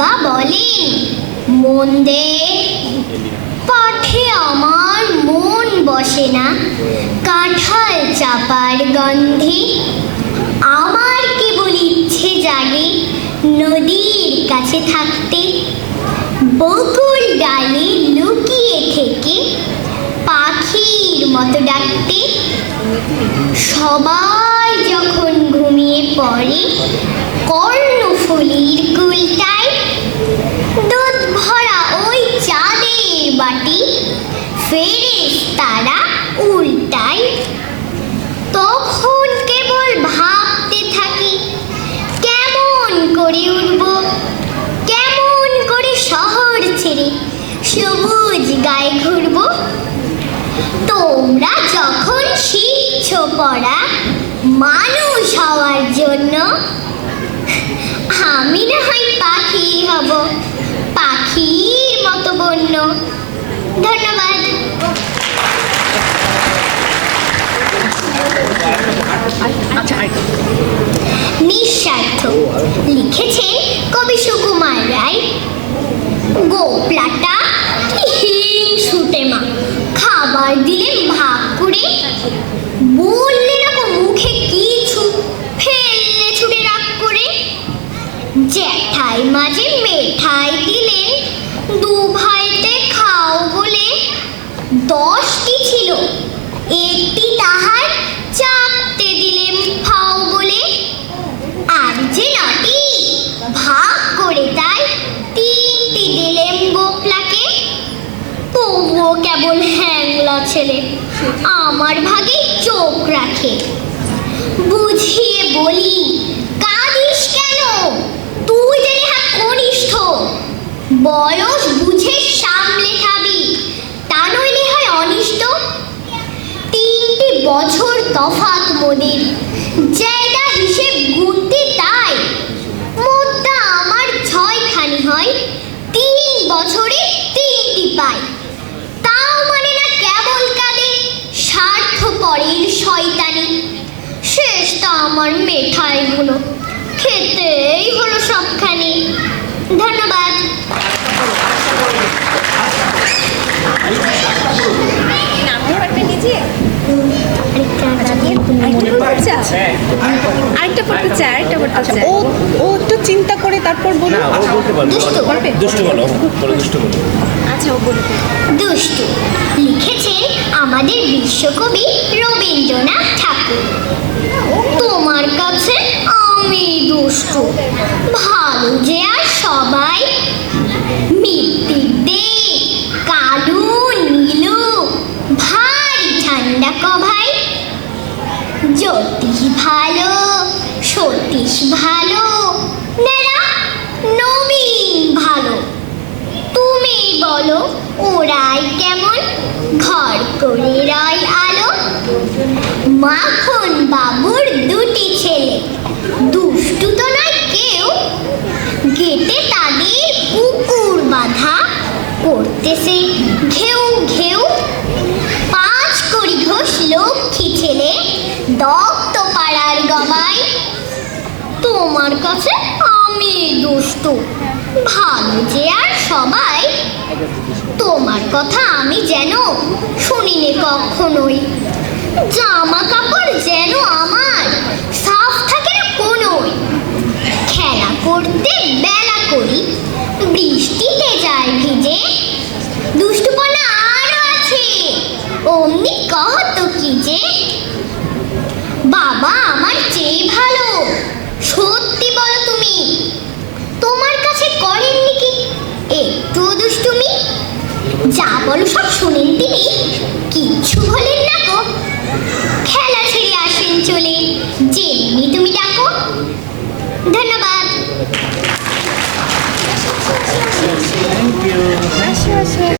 বাবা বলেন, মন দে, পাঠে আমার মন বসে না, কাঁঠাল চাপার গন্ধে। আমার কেবল ইচ্ছে জাগে নদীর কাছে থাকতে, বকুল ডালে লুকিয়ে থেকে পাখির মতো ডাকতে। সবাই যখন ঘুমিয়ে পড়ে কর্ণফুলীর কুলটায়, দুধ ভরা ওই চাঁদের বাটি ফেরেশতারা উল্টায়। তখন কেবল ভাবতে থাকি, কেমন করে উঠব, কেমন করে শহর ছেড়ে সবুজ গায়ে ঘুরব। তোমরা যখন শিখছ পড়া মানুষ হওয়ার জন্য, আমি না হয় পাখি হব, পাখির মতো বন্য। ধন্যবাদ। নিঃস্বার্থ লিখেছেন কবি সুকুমার রায়। গোপলাটা হিংসুটে মা, খাবার দিলেন ভাগ করে, বললেন মুখে কিছু, ফেললে ছুটে রাগ করে। জ্যাঠাই মাঝে মেঠাই দিলেন দু ভাইতে খাও বলে, 10টি ছিল একটি তাহার চাপতে দিলেন খাও বলে। আর যে 9টি ভাগ করে তাই 3টি দিলেন গোপলাকে। তবুও কেবল হ্যাংলা ছেলে আমার ভাগে চোখ রাখে। বুঝিয়ে বলি, কাঁদিস কেন, তুই যে নেহা কনিষ্ঠ, বয়স বুঝে সামলে খাবি, তা নইলে হয় অনিষ্ট। 3টি বছর তফাৎ মোদের, জায়গা হিসেব গুনতে তাই মোদ্দা আমার 6খানি হয়, 3 বছরে 3টি পাই। তাও মানে না কেবল কাঁদে স্বার্থপরের শয়তানি। শেষটা আমার মেঠাই গুলো, খেতেই হলো সবখানি। ধন্যবাদ। ও একটু চিন্তা করে তারপর বলো। দুষ্টু লিখেছেন আমাদের বিশ্বকবি রবীন্দ্রনাথ ঠাকুর। তোমার কাছে আমি দুষ্টু, ভালো যে আর সবাই, মিত্তির দে কালু নীলু ভারী ঠান্ডা কভাই। জ্যোতিষ ভালো, সতীশ ভালো, নেরা নবীন ভালো। তুমি বলো ওরাই কেমন, ঘর করে রয় আলো। মাখন বাবুর 2টি ছেলে, দুষ্টু তো নয় কেউ, গেটে তাদের কুকুর বাঁধা, করতেছে ঘেউ ঘেউ। 5 কড়ি ঘোষ লক্ষ্মী ছেলে, দত্ত পাড়ার গবাই। তোমার কাছে আমি দুষ্টু, ভালো যে আর সবাই। তোমার কথা আমি যেন শুনিনি কখনোই, জামা কাপড় যেন আমার সাফ থাকে না কোনোই। খেলা করতে বেলা করি, বৃষ্টিতে যায় ভিজে। দুষ্টুপনা আরো আছে, অমনি কত কি যে। বাবা আমার চেয়ে ভালো, সত্যি বলো তুমি, তোমার কাছে করেননি কি একটু দুষ্টুমি? যা বলো সব শুনেন তিনি, কিচ্ছু বলেন না গো। খেলা ছেড়ে আসেন চলে, যেমনি তুমি ডাকো। ধন্যবাদ।